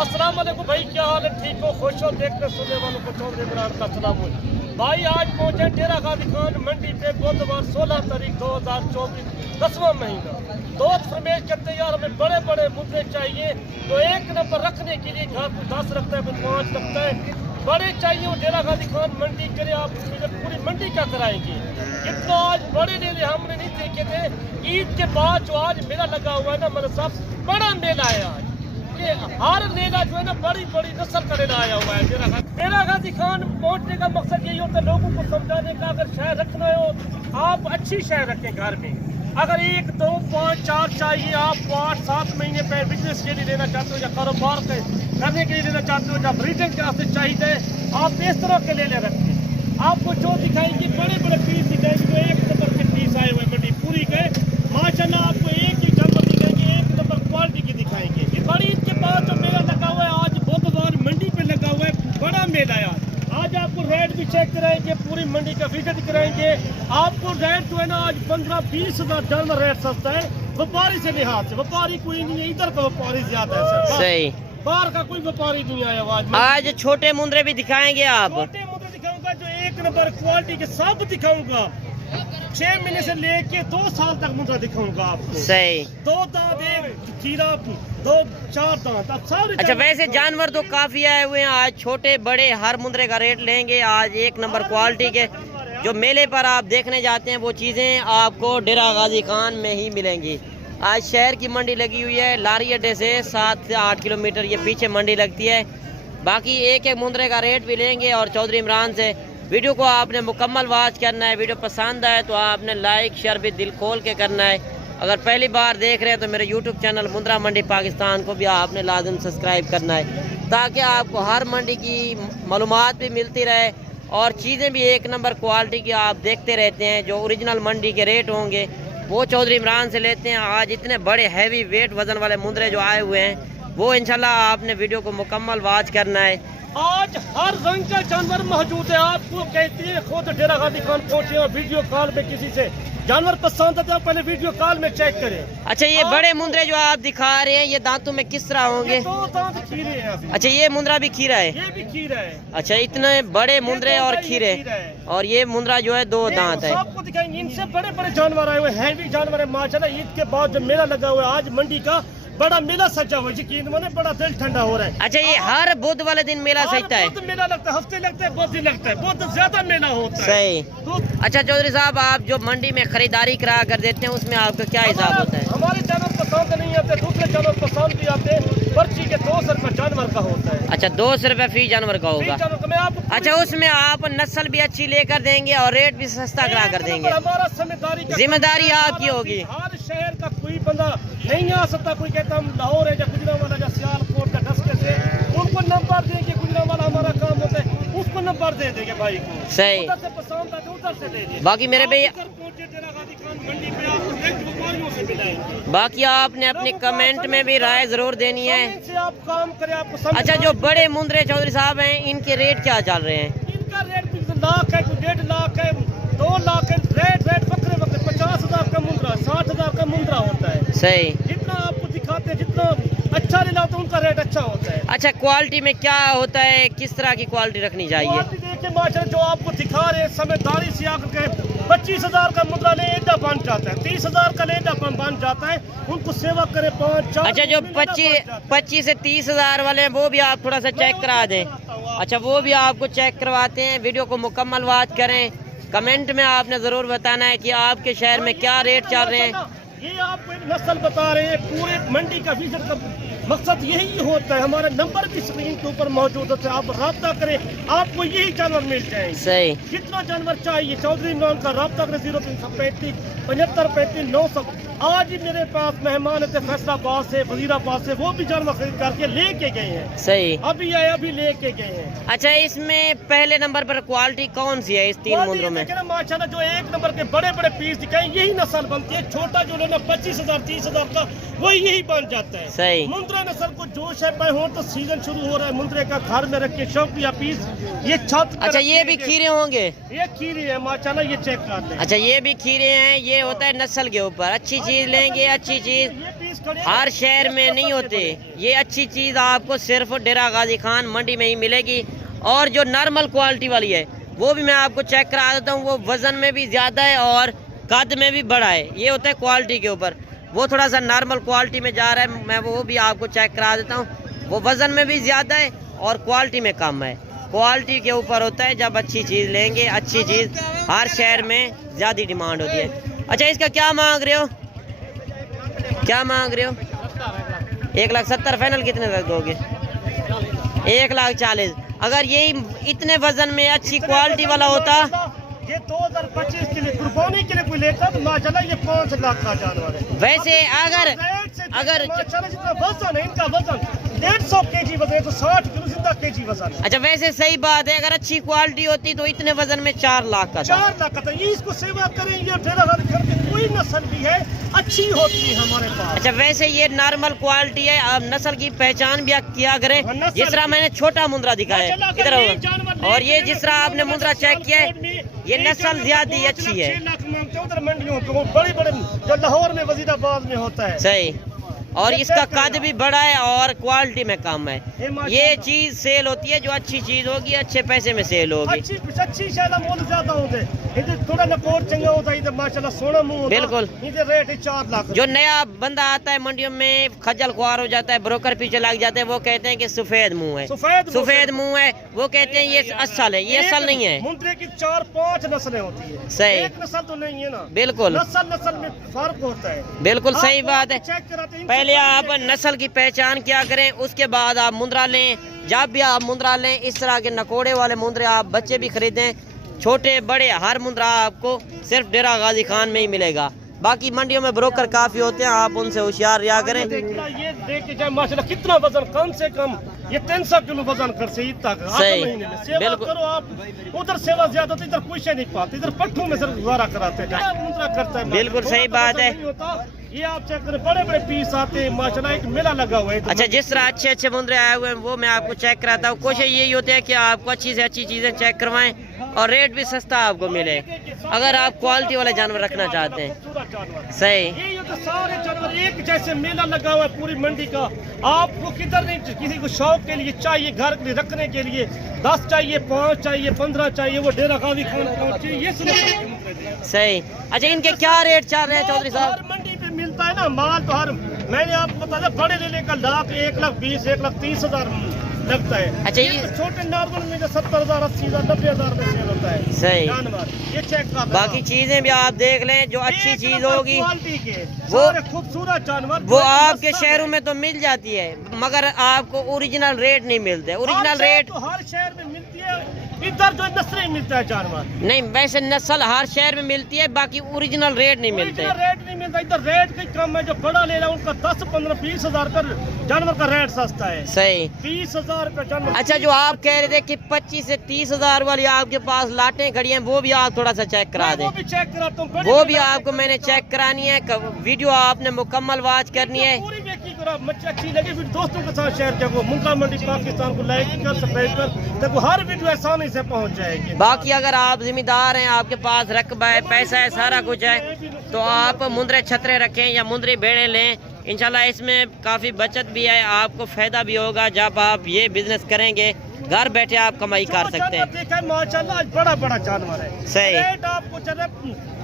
अस्सलाम वालेकुम भाई, क्या हाल है? ठीक हो, खुश हो? देखने सुनने वालों को चौधरी इमरान का सलाम हो भाई। आज पहुंचे डेरा गाजी खान मंडी पे बुधवार 16 तारीख 2024, 10वां महीना। दोस्त फरमाइश करते यार हमें बड़े बड़े मुद्दे चाहिए, तो एक नंबर रखने के लिए घर को 10 रखता है, कोई 5 रखता है, बड़े चाहिए वो डेरा गाजी खान मंडी करे। आप पूरी मंडी क्या कराएंगे? इतना आज बड़े मेले हमने नहीं देखे थे। ईद के बाद जो आज मेला लगा हुआ है ना, मतलब साहब बड़ा मेला है आज। हर मेला जो है ना बड़ी बड़ी नस्ल का लेना आया हुआ है। डेरा गाजी खान पहुंचने का मकसद यही होता है लोगों को समझाने का, अगर शहर रखना हो आप अच्छी शहर रखें घर में। अगर 1, 2, 5, 4 चाहिए, आप 8, 7 महीने पे बिजनेस के लिए लेना चाहते हो या कारोबार करने के लिए लेना चाहते हो या ब्रीडिंग के रास्ते चाहिए, आप इस तरह के ले रखें। आपको जो दिखाएंगे बड़े बड़े पीस दिखाएंगे, जो एक नंबर के पीस आए हुए मंडी पूरी के माशाल्लाह। आपको एक ही जानवर दिखाएंगे, एक नंबर क्वालिटी की दिखाएंगे। बड़ी ईद के बाद जो मेला लगा हुआ है आज बुधवार मंडी पे लगा हुआ है, बड़ा मेला है आज। आपको रेट भी चेक कराएंगे, पूरी मंडी का विजिट कराएंगे। आपको रेट जो है ना आज 15-20 हजार जानवर रेट सस्ता है व्यापारी से लिहाज से। व्यापारी कोई नहीं है, इधर का व्यापारी ज्यादा है सही, बाहर का कोई व्यापारी नहीं आया आज छोटे मुंद्रे भी दिखाएंगे आप? छोटे मुद्दे दिखाऊंगा जो एक नंबर क्वालिटी के सब दिखाऊंगा। 6 महीने से लेके 2 साल तक मुद्रा दिखाऊंगा आपको। सही, 2 दांत, 1 खीरा, 2, 4 दांत, अब सारे। अच्छा वैसे जानवर तो काफी आए हुए हैं आज, छोटे बड़े हर मुंद्रे का रेट लेंगे आज। एक नंबर क्वालिटी के जो मेले पर आप देखने जाते हैं वो चीजें आपको डेरा गाजी खान में ही मिलेंगी। आज शहर की मंडी लगी हुई है, लारी अड्डे से 7 से 8 किलोमीटर ये पीछे मंडी लगती है। बाकी एक एक मुंद्रे का रेट भी लेंगे और चौधरी इमरान से। वीडियो को आपने मुकम्मल वॉच करना है, वीडियो पसंद आए तो आपने लाइक शेयर भी दिल खोल के करना है। अगर पहली बार देख रहे हैं तो मेरे यूट्यूब चैनल मुंद्रा मंडी पाकिस्तान को भी आपने लाजिम सब्सक्राइब करना है, ताकि आपको हर मंडी की मालूमात भी मिलती रहे और चीज़ें भी एक नंबर क्वालिटी की आप देखते रहते हैं। जो ओरिजिनल मंडी के रेट होंगे वो चौधरी इमरान से लेते हैं। आज इतने बड़े हैवी वेट वजन वाले मुंद्रे जो आए हुए हैं वो इंशाल्लाह आपने वीडियो को मुकम्मल वॉच करना है। आज हर रंग का जानवर मौजूद है। आपको कहती है खुद डेरा गाजी खान पहुंचे और वीडियो कॉल में किसी से जानवर पसंद आता है पहले वीडियो कॉल में चेक करें। अच्छा ये बड़े मुंद्रे जो आप दिखा रहे हैं ये दांतों में किस तरह होंगे? 2 दांत खीरे हैं अभी। अच्छा ये मुंद्रा भी खीरा है? ये भी खीरा है। अच्छा इतने बड़े मुंद्रे और खीरे, और ये मुंद्रा जो है 2 दांत है। आपको दिखाएंगे, इनसे बड़े बड़े जानवर आए हुए, हैवी जानवर है माशाल्लाह। ईद के बाद जो मेला लगा हुआ है आज मंडी का बड़ा मेला सजा हुआ है, यकीन माने बड़ा दिल ठंडा हो रहा है। अच्छा ये हर बुध वाले दिन मेला सजता है? बहुत मेला लगता है, हफ्ते लगता है, बहुत दिन लगता है, बहुत ज्यादा मेला होता है। सही। तो अच्छा चौधरी साहब आप जो मंडी में खरीदारी करा कर देते हैं उसमें आपका क्या हिसाब होता है? हमारे जानवर पसंद नहीं आते, दूसरे जानवर पसंद भी आते हैं। पर्ची के 200 रुपये जानवर का होता है। अच्छा 200 रुपये फी जानवर का होगा? अच्छा उसमें आप नस्ल भी अच्छी लेकर देंगे और रेट भी सस्ता करा कर देंगे? हमारा जिम्मेदारी आपकी होगी। हर शहर का कोई बंदा नहीं आ सकता, कोई कहता हम लाहौर है या गुजरांवाला या सियालकोट या डस्के से, उनको नंबर देंगे, गुजरांवाला हमारा काम होता है, उसको नंबर दे देंगे भाई को। सही। उधर से पसंद आते उधर से दे देंगे। बाकी मेरे भैया बाकी आपने अपनी कमेंट में भी राय जरूर देनी है। आप काम करें, आपको अच्छा जो बड़े मुंद्रे चौधरी साहब हैं इनके रेट क्या चल रहे हैं? इनका रेट 1 लाख है, 1.5 लाख है, 2 लाख है। रेट बकरे 50 हजार का मुंद्रा, 60 हजार का मुंद्रा होता है। सही। जितना आपको दिखाते हैं, जितना अच्छा ले लाते उनका रेट अच्छा होता है। अच्छा क्वालिटी में क्या होता है, किस तरह की क्वालिटी रखनी चाहिए? देखिए माशाल्लाह जो आपको दिखा रहे हैं समझदारी से आकर के 25 हजार का मुद्रा ले एडा बन जाता है, 30 हजार का लेडा बन जाता है, उनको सेवा करे 5-4। अच्छा जो 25 से 30 हजार वाले हैं वो भी आप थोड़ा सा चेक करा दें। अच्छा वो भी आपको चेक करवाते हैं। वीडियो को मुकम्मल वॉच करें, कमेंट में आपने ज़रूर बताना है कि आपके शहर में क्या रेट चल रहे हैं। ये आप नस्ल बता रहे हैं, पूरे मंडी का विजिट का मकसद यही होता है। हमारे नंबर भी स्क्रीन के ऊपर मौजूद होते हैं, आप राब्ता करें, आपको यही जानवर मिल जाएंगे। सही। जितना जानवर चाहिए चौधरी इमरान का राब्ता करें 0335 75 900। आज ही मेरे पास मेहमान थे फैसलाबाद से, वजीराबाद से, वो भी जानवर खरीद करके लेके गए हैं। सही। अभी आए, अभी लेके गए हैं। अच्छा इसमें पहले नंबर पर क्वालिटी कौन सी है इस 3 मुंद्रों में? माशाल्लाह जो एक नंबर के बड़े बड़े पीस दिखाए यही नस्ल बनती है। छोटा जो लेना 25 हजार 30 हजार का वही यही बन जाता है। सही। मुंद्रा नस्ल को जोश है भाई, हो तो सीजन शुरू हो रहा है मुंद्रे का, घर में रख के शौकिया पीस ये छत। अच्छा ये भी खीरे होंगे? ये खीरे है माशाल्लाह, ये चेक करते हैं। अच्छा ये भी खीरे हैं, ये होता है नस्ल के ऊपर। अच्छी चीज लेंगे, अच्छी चीज पीस खड़े हर शहर में नहीं होते। ये अच्छी चीज़ आपको सिर्फ डेरा गाजी खान मंडी में ही मिलेगी। और जो नॉर्मल क्वालिटी वाली है वो भी मैं आपको चेक करा देता हूँ। वो वज़न में भी ज़्यादा है और कद में भी बड़ा है। ये होता है क्वालिटी के ऊपर। वो थोड़ा सा नॉर्मल क्वालिटी में जा रहा है, मैं वो भी आपको चेक करा देता हूँ। वो वज़न में भी ज़्यादा है और क्वालिटी में कम है। क्वालिटी के ऊपर होता है। जब अच्छी चीज़ लेंगे, अच्छी चीज़ हर शहर में ज़्यादा डिमांड होती है। अच्छा, इसका क्या मांग रहे हो? क्या मांग रहे हो? 1,70,000 फाइनल कितने तक दोगे? 1,40,000। अगर यही इतने वजन में अच्छी क्वालिटी वाला होता, ये 2025 के लिए कुर्बानी के लिए कोई लेता तो माशाल्लाह ये 5 लाख का जानवर है। वैसे अगर माशाल्लाह जितना वजन है इनका वजन 150 केजी वजन है तो 60 किलो जिंदा केजी वजन है। अच्छा, वैसे सही बात है। अगर अच्छी क्वालिटी होती तो इतने वजन में 4 लाख का था। 4 लाख का था। ये इसको सेवा करेंगे और डेरा गाजी खान की कोई नस्ल भी है अच्छी होती है हमारे पास। अच्छा, वैसे ये नॉर्मल क्वालिटी है। आप नस्ल की पहचान भी किया करें। जिस तरह मैंने छोटा मुंद्रा दिखाया है इधर, और ये जिस तरह आपने मुंद्रा चेक किया है, ये नस्ल ज्यादा अच्छी है। 6 लाख मांगते हैं उधर मंडियों पे, वो बड़े बड़े जो लाहौर में वजीराबाद में होता है। सही। और इसका कद भी बड़ा है और क्वालिटी में कम है। ये चीज सेल होती है जो अच्छी चीज होगी, अच्छे पैसे में सेल होगी। अच्छी शायद मोल ज्यादा होते इधर थोड़ा नकोर चंगा होता है, इधर माशाल्लाह सोना मुंह होता है। बिल्कुल। इधर रेट है 4 लाख। जो नया बंदा आता है मंडियों में खज्जल खुआर हो जाता है, ब्रोकर पीछे लग जाते हैं, वो कहते हैं कि सफेद मुंह है, सफेद मुंह है। वो कहते हैं ये असल है, ये असल नहीं है। मुंद्रे की 4-5 नस्लें होती है, सही। एक नस्ल तो नहीं है ना। बिल्कुल नस्ल में फर्क होता है। बिल्कुल सही बात है। चेक कराते हैं। पहले आप नस्ल की पहचान क्या करें, उसके बाद आप मुंद्रा लें। जब भी आप मुंद्रा लें, इस तरह के नकोड़े वाले मुंद्रे आप बच्चे भी खरीदें, छोटे बड़े हर मुंद्रा आपको सिर्फ डेरा गाजी खान में ही मिलेगा। बाकी मंडियों में ब्रोकर काफी होते हैं, आप उनसे होशियार रहा करें। ये देख के जाए माशाल्लाह कितना वजन, कम से कम ये 300 किलो वजन कर से इतना सही। सेवा करो आप। उधर सेवा ज्यादा होती, इधर कुछ नहीं पाते, इधर पट्टू में सिर्फ गुजारा कराते हैं, मुंद्रा करता है। बिल्कुल सही बात है। ये आप चेक करें, बड़े बड़े पीस आते हैं माशाल्लाह, एक मेला लगा हुआ है। अच्छा, जिस तरह अच्छे अच्छे मुंद्रे आए हुए हैं वो मैं आपको चेक कराता हूँ। कोशिश यही होती है कि आपको अच्छी से अच्छी चीजें चेक करवाएं और रेट भी सस्ता आपको मिले, अगर आप क्वालिटी वाले जानवर रखना चाहते हैं। सही। ये तो सारे जानवर एक जैसे मेला लगा हुआ है पूरी मंडी का। आपको किधर नहीं, किसी को शौक के लिए चाहिए, घर के लिए रखने के लिए 10 चाहिए, 5 चाहिए, 15 चाहिए, वो डेरा गाजी खान पहुंचे। ये सही। अच्छा, इनके क्या रेट चल रहे हैं चौधरी साहब? हर मंडी पे मिलता है ना माल, तो हर मैंने आपको बताया बड़े लेने का 1,20,000 1,30,000 लगता है। अच्छा, ये छोटे नॉर्मल में 70,000 80,000 90,000 में सेल होता है। सही। जानवर ये चेक कर। बाकी चीजें भी आप देख लें, जो अच्छी चीज होगी वो खूबसूरत जानवर वो आपके शहरों में तो मिल जाती है, मगर आपको ओरिजिनल रेट नहीं मिलते। ओरिजिनल रेट तो हर शहर में मिलती है, इधर जो नस्लें मिलता है जानवर नहीं। वैसे नस्ल हर शहर में मिलती है, बाकी ओरिजिनल रेट नहीं मिलते। रेट नहीं मिलता इधर, रेट का कम है। जो बड़ा ले रहा है उनका 10-15-20,000 का जानवर का रेट सस्ता है। सही। 20,000 रुपये जानवर। अच्छा, जो आप कह रहे थे कि 25 से 30,000 वाली आपके पास लाटें खड़ी हैं, वो भी आप थोड़ा सा चेक करा दें। वो भी चेक कराता हूँ, वो भी आपको मैंने चेक करानी है। वीडियो आपने मुकम्मल वॉच करनी है। पूरी देखी करो, मुझे अच्छी लगी फिर दोस्तों के साथ शेयर करो। मुंद्रा मंडी पाकिस्तान को लाइक कर, सब्सक्राइब कर, देखो हर वीडियो आसानी से पहुंच जाएगी। बाकी अगर आप जिम्मेदार हैं, आपके पास रकबा है, पैसा है, सारा कुछ है, तो आप मुंद्रे छतरे रखें या मुंद्री बेड़े लें। इंशाल्लाह इसमें काफ़ी बचत भी है, आपको फ़ायदा भी होगा। जब आप ये बिजनेस करेंगे, घर बैठे आप कमाई कर सकते हैं। देखा है माशाल्लाह बड़ा बड़ा जानवर है। सही। रेट आपको चल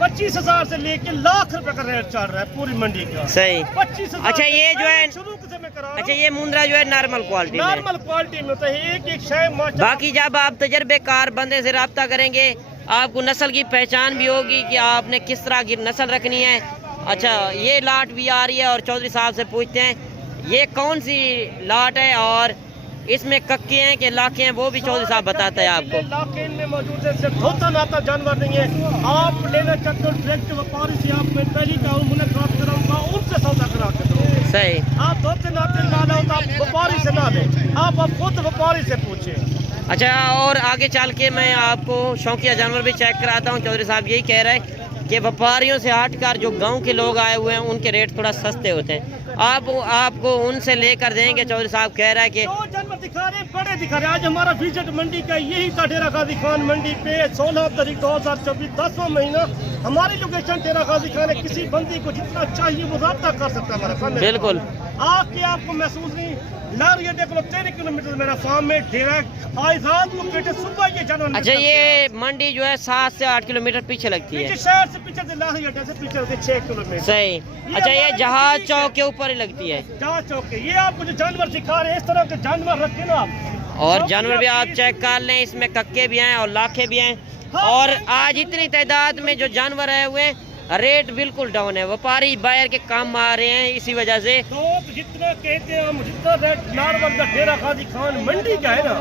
25,000 से लेके लाख रुपए का रेट चल रहा है पूरी मंडी का। सही। 25,000। अच्छा, ये जो है शुरू से मैं करा रहा हूं। अच्छा, ये मुंद्रा जो है नॉर्मल क्वालिटी में, नॉर्मल क्वालिटी में होता है, एक शय माशाल्लाह। बाकी जब आप तजर्बेकार बंदे से रब्ता करेंगे, आपको नस्ल की पहचान भी होगी कि आपने किस तरह की नस्ल रखनी है। अच्छा, ये लाट भी आ रही है और चौधरी साहब से पूछते हैं ये कौन सी लाट है और इसमें कक्के हैं कि लाखे हैं, वो भी चौधरी साहब बताता है आपको। लाखे में मौजूद है, सिर्फ धोता नाता जानवर नहीं है। आप लेना चाहते हो डायरेक्ट व्यापारी से, आप मैं पहली का मुलाकात कराऊंगा, उनसे सौदा करा के दो। सही। आप धोते नाते ना लो तो आप व्यापारी से ना ले, आप खुद व्यापारी से पूछे। अच्छा, और आगे चल के मैं आपको शौकिया जानवर भी चेक कराता हूँ। चौधरी साहब यही कह रहे हैं कि व्यापारियों से हटकर जो गांव के लोग आए हुए हैं उनके रेट थोड़ा सस्ते होते हैं। आप आपको उनसे लेकर देंगे। चौधरी साहब कह रहा है कि जो जानवर दिखा रहे हैं, बड़े दिखा रहे हैं। आज हमारा विजिट मंडी का यही था, डेरा गाजी खान मंडी पे 16 तारीख 2024 10वां महीना। हमारी लोकेशन डेरा गाजी खान है। किसी बंदी को जितना चाहिए वो राब्ता कर सकता है हमारे सामने। बिल्कुल आके आपको महसूस नहीं ला रही है। देख लो 13 किलोमीटर मेरा फार्म में डेरा। आज रात को बेटे सुबह ये जानवर। अच्छा, ये मंडी जो है 7 से 8 किलोमीटर पीछे लगती है। पीछे शहर से पीछे से लाहौरी अड्डे से पीछे से 6 किलोमीटर। सही। अच्छा, ये जहाज चौक के ऊपर ही लगती है। जहाज चौक के ये आपको जो जानवर दिखा रहे हैं, इस तरह के जानवर रखे ना आप। और जानवर भी आप चेक कर लें, इसमें कक्के भी हैं और लाखे भी हैं। और आज इतनी तादाद में जो जानवर है हुए, रेट बिल्कुल डाउन है। व्यापारी बाहर के काम आ रहे हैं, इसी वजह से तो जितना कहते हैं हम, जितना रेट नारवल का डेरा गाजी खान मंडी का है ना,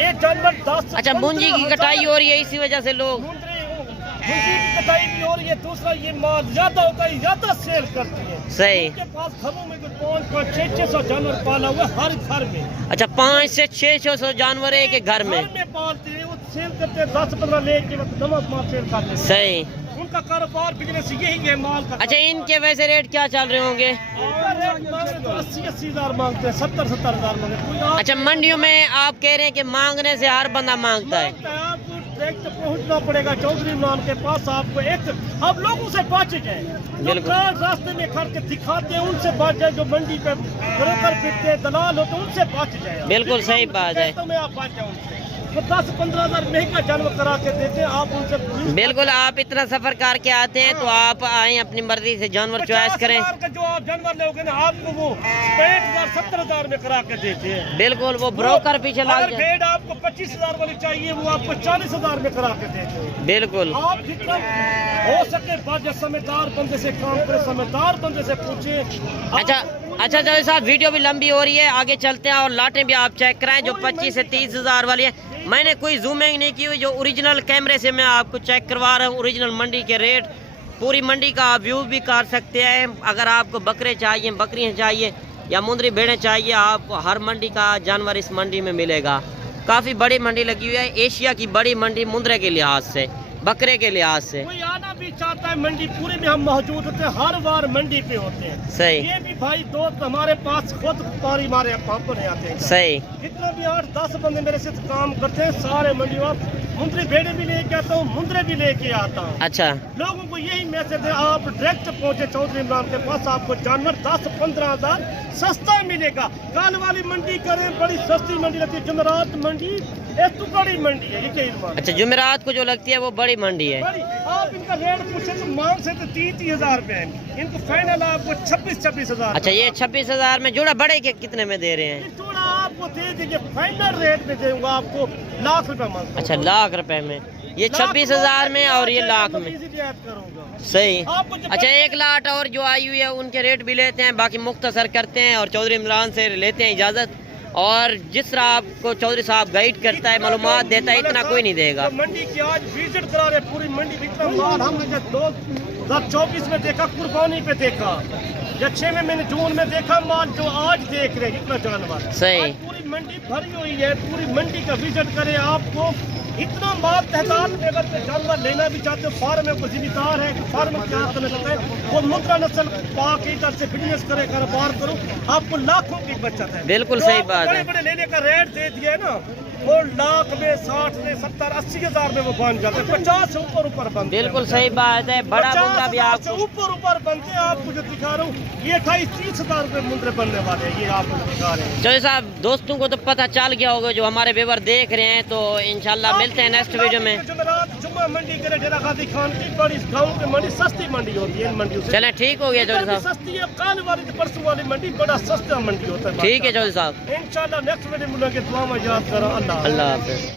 एक जानवर 10। अच्छा, मुंजी की कटाई हो रही है, इसी वजह से लोग मुंजी की कटाई भी हो रही है। दूसरा ये माल ज्यादा होता है, ज्यादा सेल करती है। सही। उनके पास घरों में कुछ 500-600 जानवर पाला हुआ है हर घर में। अच्छा, 500 से 600 जानवर है कि घर में पालते हैं, वो सेल करते हैं 10-15 लेके नमक माल सेल करते हैं। सही। उनका कारोबार बिजनेस यही है, माल का। अच्छा, इनके वैसे रेट क्या चल रहे होंगे? रेट मांग रहे तो 80-80 हजार मांगते हैं, 70-70 हजार मांगते। अच्छा, मंडियों में आप कह रहे हैं कि मांगने से हर बंदा मांगता है। आपको डायरेक्ट पहुंचना पड़ेगा चौधरी इमरान के पास। आपको एक अब लोगों से बच जाए, जो रास्ते में खड़ के दिखाते हैं उनसे बच जाए। जो मंडी पे ब्रोकर फिरते हैं, दलाल होते हैं, उनसे बच जाए। बिल्कुल सही बात है। तो में आप बच जाए उनसे। तो 10-15 हजार महंगा जानवर करा के देते हैं, आप उनसे। बिल्कुल, आप इतना सफर करके आते हैं तो आप आए अपनी मर्जी से जानवर चॉइस करें। 50,000 का जो आप जानवर लोगे ना, आपको वो 65,000-70,000 में करा के देते हैं। बिल्कुल, वो ब्रोकर पीछे लग अगर भेड़ आपको 25,000 वाली चाहिए, वो आपको 40,000 में करा के देते हैं। बिल्कुल। आप जितना हो सके बात, समझदार बंदे से काम करें, समझदार बंदे से पूछे। अच्छा जो साहब, वीडियो भी लंबी हो रही है, आगे चलते हैं और लाटें भी आप चेक कराएं जो 25 से 30 हजार वाली है। मैंने कोई जूमिंग नहीं की हुई, जो ओरिजिनल कैमरे से मैं आपको चेक करवा रहा हूँ। ओरिजिनल मंडी के रेट, पूरी मंडी का आप व्यू भी कर सकते हैं। अगर आपको बकरे चाहिए, बकरियाँ चाहिए या मुंदरी भेड़ें चाहिए, आपको हर मंडी का जानवर इस मंडी में मिलेगा। काफ़ी बड़ी मंडी लगी हुई है, एशिया की बड़ी मंडी मुंदरे के लिहाज से, बकरे के लिहाज से। कोई आना भी चाहता है मंडी, पूरे में हम मौजूद होते हैं, हर बार मंडी पे होते हैं। सही। ये भी भाई दोस्त हमारे पास खुद पारी मारे पंप नहीं आते हैं। सही। जितना भी 8-10 बंदे मेरे से काम करते हैं, सारे मंडी में मुंदरी भेड़े भी लेके आता हूँ, मुंदरे भी लेके आता हूँ। अच्छा, लोगों को यही मैसेज है, आप डायरेक्ट पहुँचे चौधरी इमरान के पास, आपको जानवर 10-15 हजार सस्ता मिलेगा। काल वाली मंडी करें, बड़ी सस्ती मंडी लगती है। जुमेरात मंडी एक तो बड़ी मंडी है, ये अच्छा, जुमेरात को जो लगती है वो बड़ी मंडी है। बड़ी। आप इनका रेट पूछे तो मांग से तो 30-30 हजार रुपए, इनको फाइनल आपको 26-26 हजार। अच्छा, ये 26 हजार में जोड़ा बड़े के कितने में दे रहे हैं? जोड़ा आपको दे दीजिए, फाइनल रेट में दूंगा आपको ₹1,00,000 मांग। अच्छा, ₹1,00,000 में, ये 26 हजार में और ये लाख में। सही। अच्छा, 1 लाख और जो आई हुई है उनके रेट भी लेते हैं, बाकी मुख्तसर करते हैं और चौधरी इमरान से लेते हैं इजाजत। और जिस तरह आपको चौधरी साहब गाइड करता है, मालूमात देता है, इतना कोई नहीं देगा। मंडी की आज विजिट करा रहे, पूरी मंडी में इतना माल हमने 2024 में देखा, कुर्बानी पे देखा, या 6 महीने जून में देखा माल, जो आज देख रहे हैं इतना जानवर। सही। पूरी मंडी भरी हुई है, पूरी मंडी का विजिट करे, आपको इतना माल तादाद में अगर कोई जानवर लेना भी चाहते हो, फार्म में कोई जिम्मेदार है, फार्म में क्या करना चाहते हैं, वो मुद्रा नस्ल पाक इधर से बिजनेस करे, कारोबार करो, आपको लाखों की बचत है। बिल्कुल सही बात है। बड़े बड़े लेने का रेट दे दिया है ना, वो लाख में 60 में 70-80 हजार में वो बन जाते हैं, 50 से ऊपर बनते हैं। बिल्कुल सही बात है। बड़ा मुंद्रा भी आपको ऊपर बनते हैं। आपको जो दिखा रहा हूँ, ये 28-30 हजार रुपए मुंद्रे बनने वाले हैं, ये आपको दिखा रहे हैं। चौधरी साहब, दोस्तों को तो पता चल गया होगा, जो हमारे व्यूअर देख रहे हैं, तो इंशाल्लाह मिलते हैं नेक्स्ट वीडियो में। जुम्मा मंडी के डेरा गाजी खान की बड़ी गाँव की मंडी सस्ती मंडी होती है, इन मंडियों से। चलें, ठीक हो गया चौधरी साहब। सस्ती है, काल वाली परसों वाली मंडी बड़ा सस्ता मंडी होता है। ठीक है चौधरी साहब, इंशाल्लाह नेक्स्ट वीडियो में मिलेंगे। दुआ में याद करो। अल्लाह अल्लाह हाफिज़।